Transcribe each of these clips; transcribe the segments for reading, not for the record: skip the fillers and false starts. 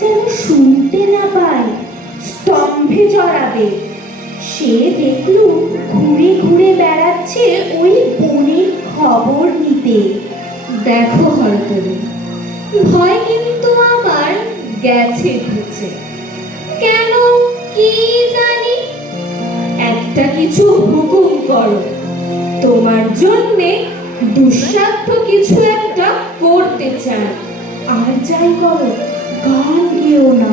যেন শুনতে না পায়, স্তম্ভে জড়াবে। সে দেখলু ঘুরে ঘুরে বেড়াচ্ছে ওই বনের খবর নিতে। দেখো হরতলে, ভয় কিন্তু আমার গেছে ঘুচে। কেন কি জানি? একটা কিছু হুকুম করো, তোমার জন্যে দুঃসাধ্য কিছু একটা করতে চাই। আর যাই করো, গান গেও না।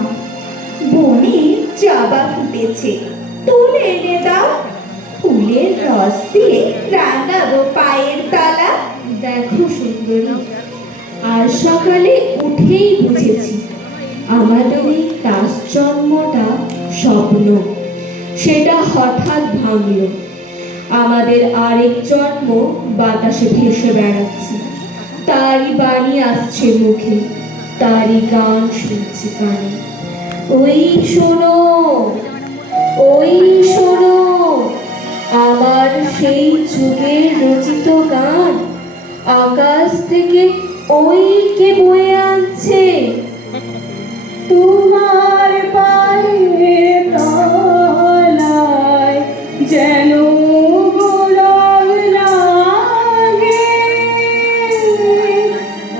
বনে জবা ফুটেছে, তুলে এনে দাও। ফুলের রস দিয়ে রাঙাবো পায়ের তলা। দেখো সুন্দরী, আর সকালে উঠেই বুঝেছি আমাদের এই দাস জন্মটা স্বপ্ন। সেটা হঠাৎ ভাঙল। আমাদের আরেক জন্ম বাতাসে ভেসে বেড়াচ্ছে, তারই বাণী আসছে মুখে, তারই গান শুনছি কানে। ওই শোনো, ওই শোনো, আমার সেই যুগের রচিত গান আকাশ থেকে ওই কে বয়ে আনছে। তোমার পায়ের তলায় যেন গোলাপ লাগে,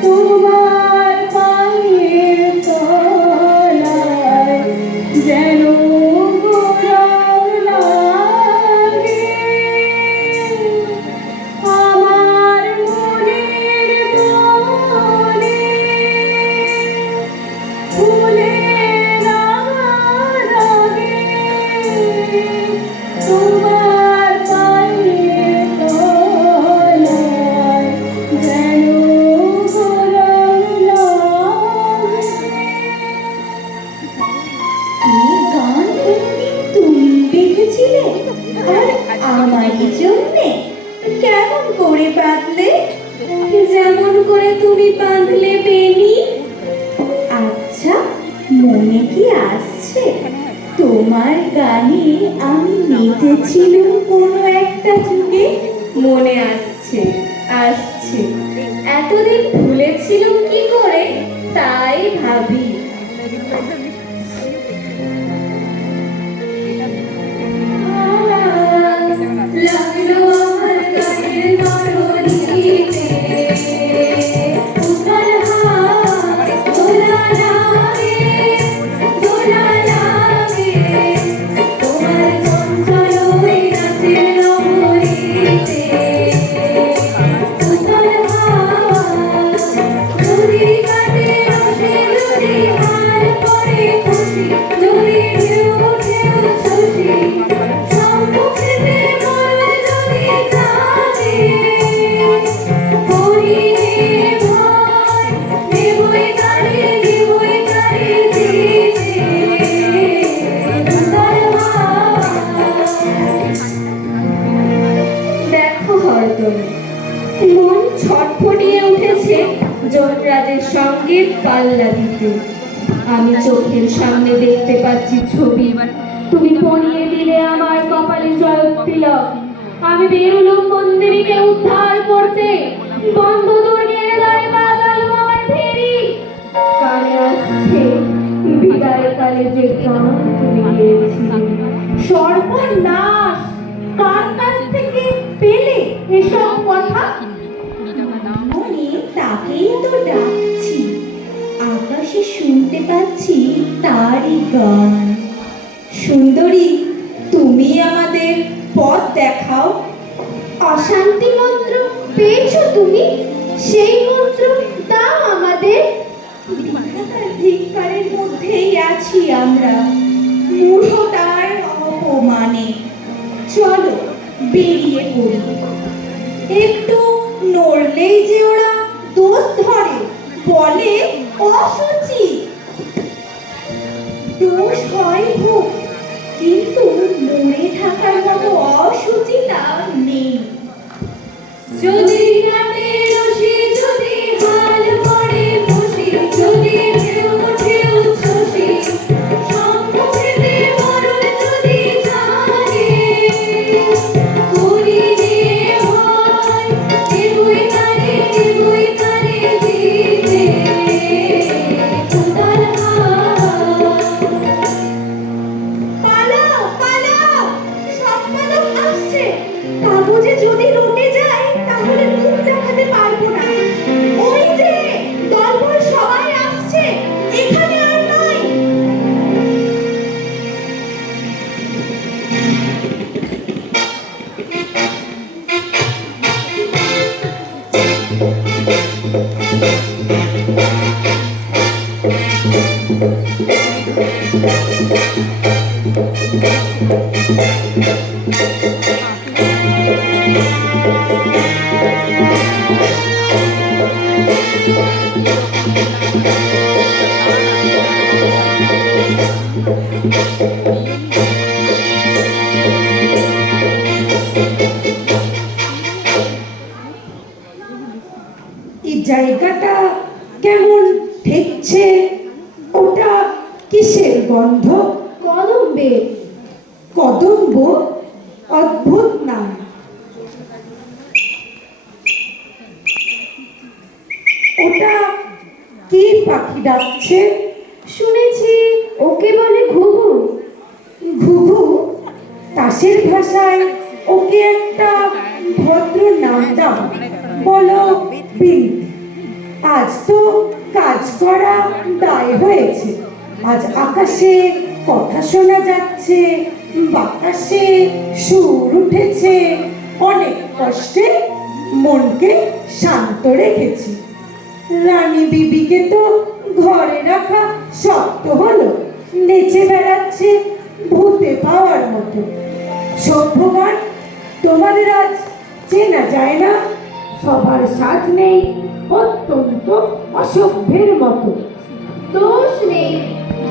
তোমার পায়ের তলায় যেন গোলাপ লাগে। আমার মনের বনে ফুলের রাগে, তোমার পায়ের তলায় যেন গোলাপ লাগে। এই গান কোনদিন তুমি লিখেছিলে? আর আমারই জন্যে? কেমন করে বাঁধলে? যেমন করে তুমি বাঁধলে বেনি। আচ্ছা, মনে কি আসছে তোমার গানে আমি মেতেছিলুম কোনো একটা যুগে? মনে আসছে, আসছে। এতদিন ভুলেছিলুম কি করে তাই ভাবি। লাগলো আমার গানের তরণীতে, উথাল হাওয়া দোলা লাগে, দোলা লাগে। তোমার চঞ্চল ওই নাচের নগরীতে, উথাল হাওয়া যদি কাটে রসে, যদি হাল পড়ে খুশি, যদি ঢেউ ঢেউ শশী, সম্মুখেতে মরণ যদি জাগে, করিনে ভয়, দেবই তারে, দেবই তারে দিতে, উথাল হাওয়া। দেখো হরদল, মন ছটফটিয়ে উঠেছে যমরাজের সঙ্গে পাল্লা দিতে। আমি চোখের সামনে দেখতে পাচ্ছি ছবি, তুমি পরিয়ে দিলে আমার কপালে জয়তিলক। আমি বেরুলুম মন্দিরীকে উদ্ধার করতে, বন্ধ দুর্গের দ্বারে বাজালুম আমার ফেরি। কানে আসছে বিদায় কালে যে গান তুমি গেয়েছিলে। সর্বনাশ! কার কাছ থেকে পেলে এসব কথা? মনে তাকেই তো ডাকছি, আকাশে শুনতে পাচ্ছি তারই গান। সুন্দরী, তুমি আমাদের পথ দেখাও। অশান্তি মন্ত্র পেয়েছো তুমি? সেই মন্ত্র দাও আমাদের। ধিক্কারের মধ্যেই আছি আমরা, মূঢ়তার অপমানে। চলো বেরিয়ে পড়ি। একটু নড়লেই যে ওরা দোষ ধরে, বলে অসুচি। দোষ হয় হোক, কিন্তু মরে থাকার মতো অসুচিতা নেই। যদি কাটে রশি, যদি হাল পড়ে খুশি, যদি ঢেউ ঢেউ শশী, সম্মুখেতে মরণ যদি জাগে, করিনে ভয়, দেবই তারে, দেবই তারে দিতে, উথাল হাওয়া। এই জায়গাটা কেমন ঠেকছে, ওটা কিসের গন্ধ? কদম্বে। কদম্ব, অদ্ভুত নাম। ওটা কি পাখি ডাকছে? শুনেছি ওকে বলে ঘুঘু। ঘুঘু? তাসের ভাষায় ওকে একটা ভদ্র নাম দাও, বলো বিল। আজ তো কাজ করা দায় হয়েছে। আজ আকাশে কথা শোনা যাচ্ছে, বাতাসে সুর উঠেছে। অনেক কষ্টে মনকে শান্ত রেখেছি। রানী বিবিকে তো ঘরে রাখা শক্ত হলো, নেচে বেড়াচ্ছে ভূতে পাওয়ার মতো। সভ্যবান, তোমাদের আজ চেনা যায় না। সবার সাথ নেই, অত্যন্ত অসভ্যের মতো। দোষ নেই,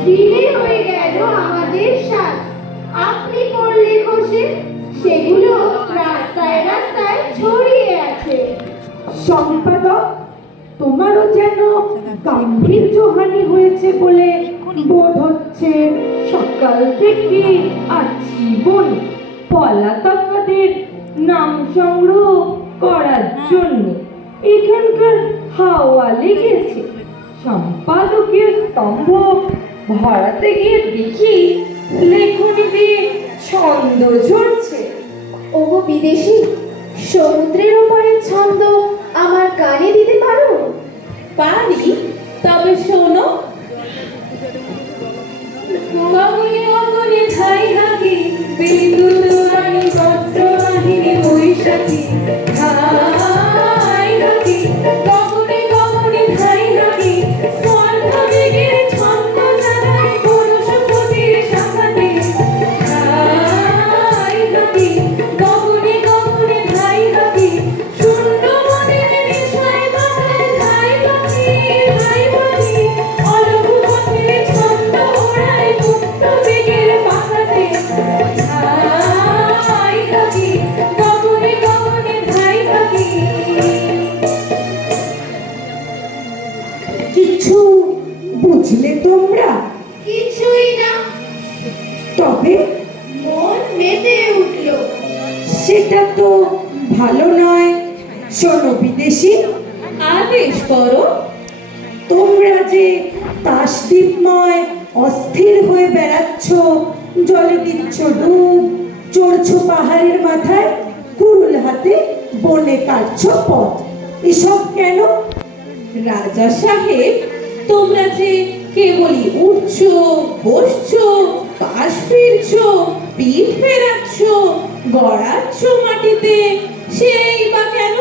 দিনে হয়ে গেল আমাদের সাথ। আপনি করলে বসে, সেগুলো রাস্তায় রাস্তায় ছড়িয়ে আছে। সম্পাদক, তোমারও যেন গাম্ভীর্যহানি হয়েছে বলে বোধ হচ্ছে। সকাল থেকে আজীবন পলাতকদের নাম সংগ্রহ করার জন্য এখানকার হাওয়া লেগেছে। সম্পাদকীয় স্তম্ভ ভরাতে গিয়ে দেখি লেখনী দিয়ে ছন্দ ঝরছে। ওগো বিদেশি, সমুদ্রের ওপরে ছন্দ আমার কানে দিতে পারো? পারি, তবে শোনো। গগনে গগনে ঠাই হাগি, বিদ্যুৎ বাণী পত্রবাহিনী বৈশাখী। ঠাই হাগি, গগনে গগনে ঠাই হাগি, স্পর্ধা বেগের ছন্দ জাগায় পরশপতির শাখাতে। ঠাই হাগি, গগনে গগনে ঠাই হাগি, শূন্য মনের বিষয় কথায় ঠাই পাখি, ঠাই পাখি, অলঘু পথে ছন্দ ওড়ায় মুক্ত বেগের পাখাতে। ঠাই হাগি, গগনে গগনে ঠাই হাগি। কিছু বুঝলে তোমরা? কিছুই না। তবে মন মেতে উঠল। সেটা তো ভালো নয়। শোনো বিদেশি, আদেশ করো। তোমরা যে তাসদীপময় অস্থির হয়ে বেড়াচ্ছ, জলে দিচ্ছ ডুব, চড়ছো পাহাড়ের মাথায়, কুড়ুল হাতে বনে কাটছো পথ, এসব কেন? রাজা সাহেব, তোমরা যে কেবলই উঠছো, বসছো, পাশ ফিরছো, পিঠ ফেরাচ্ছো, গড়াচ্ছ মাটিতে, সেই বা কেন?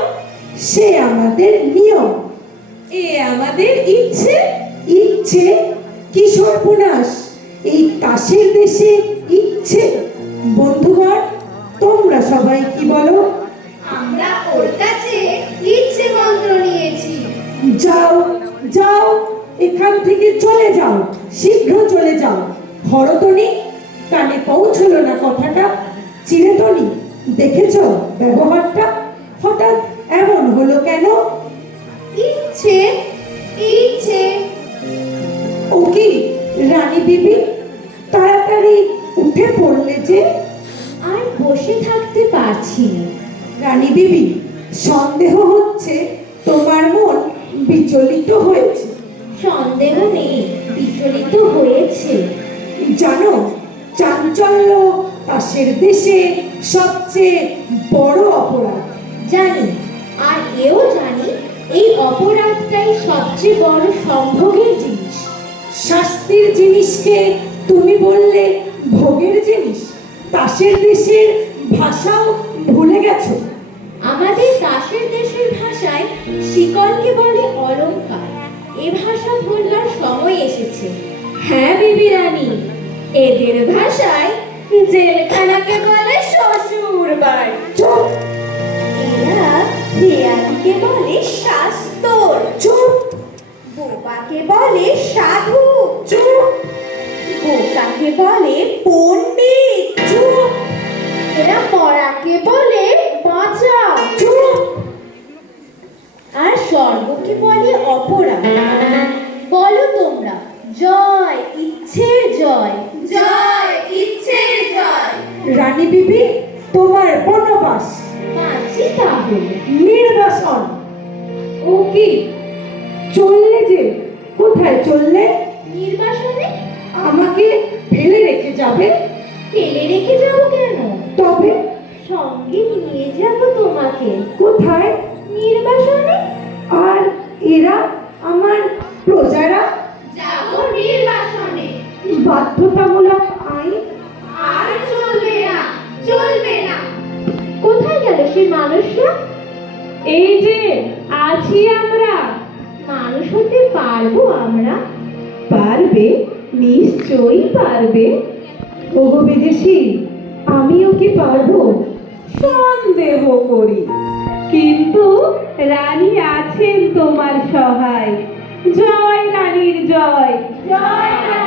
সে আমাদের নিয়ম। এ আমাদের ইচ্ছে। ইচ্ছে? কি সর্বনাশ! এই তাসের দেশে ইচ্ছে! বন্ধুগণ, তোমরা সবাই কি বলো? আমরা ওর কাছে ইচ্ছে মন্ত্র নিয়েছি। যাও যাও, এখান থেকে চলে যাও, শীঘ্র চলে যাও। হরতনি, কানে পৌঁছলো না কথাটা? চিরতনি, দেখেছ ব্যবহারটা? হঠাৎ এমন হলো কেন? ইচ্ছে, ইচ্ছে। ও কি রানী বিবি, তাড়াতাড়ি উঠে পড়লে যে? আর বসে থাকতে পারছি না। রানী বিবি, সন্দেহ হচ্ছে তোমার মন বিচলিত হয়েছে। সন্দেহ নেই, বিচলিত হয়েছে। জানো, চাঞ্চল্য তাসের দেশে সবচেয়ে বড় অপরাধ। জানি, আর এও জানি এই অপরাধটাই সবচেয়ে বড় সম্ভোগের জিনিস। শাস্তির জিনিসকে তুমি বললে ভোগের জিনিস। তাসের দেশের ভাষাও ভুলে গেছো। আমাদের দাসের দেশের ভাষায় শিকলকে বলে অলংকার। এ ভাষা ভুলবার সময় এসেছে। হ্যাঁ বিবি রানী, এদের ভাষায় জেলখানাকে বলে শ্বশুর বাড়ি। চুপ এরা দেয়ালিকে বলে শাস্তর, চুপ বোবাকে বলে সাধু, চুপ বোকাকে বলে পণ্ডিত, চুপ এরা পরাকে বলে বাঁচা, চুপ আর স্বর্গকে বলে অপরাধ। বলো তোমরা, জয় ইচ্ছের জয়। জয় ইচ্ছের জয়। রানী বিবি, তোমার বনবাস বাঁচি তাহলে। নির্বাসন। ও কি চললে যে? কোথায় চললে? নির্বাসনে? আমাকে ফেলে রেখে যাবে? ফেলে রেখে যাবো কেন? তবে সঙ্গে নিয়ে যাবো তোমাকে। কোথায়? নির্বাসনে। আর এরা আমার প্রজারা? যাবো নির্বাসনে। বাধ্যতামূলক আইন। আর চলবে না, চলবে না। কোথায় গেল সেই মানুষরা? এই যে আছি আমরা। মানুষ হতে পারবো আমরা? পারবে, নিশ্চয়ই পারবে। ওগো বিদেশি, আমিও কি পারবো? সন্দেহ করি, কিন্তু রানী আছেন তোমার সহায়। জয় রানীর জয়। জয় রানী।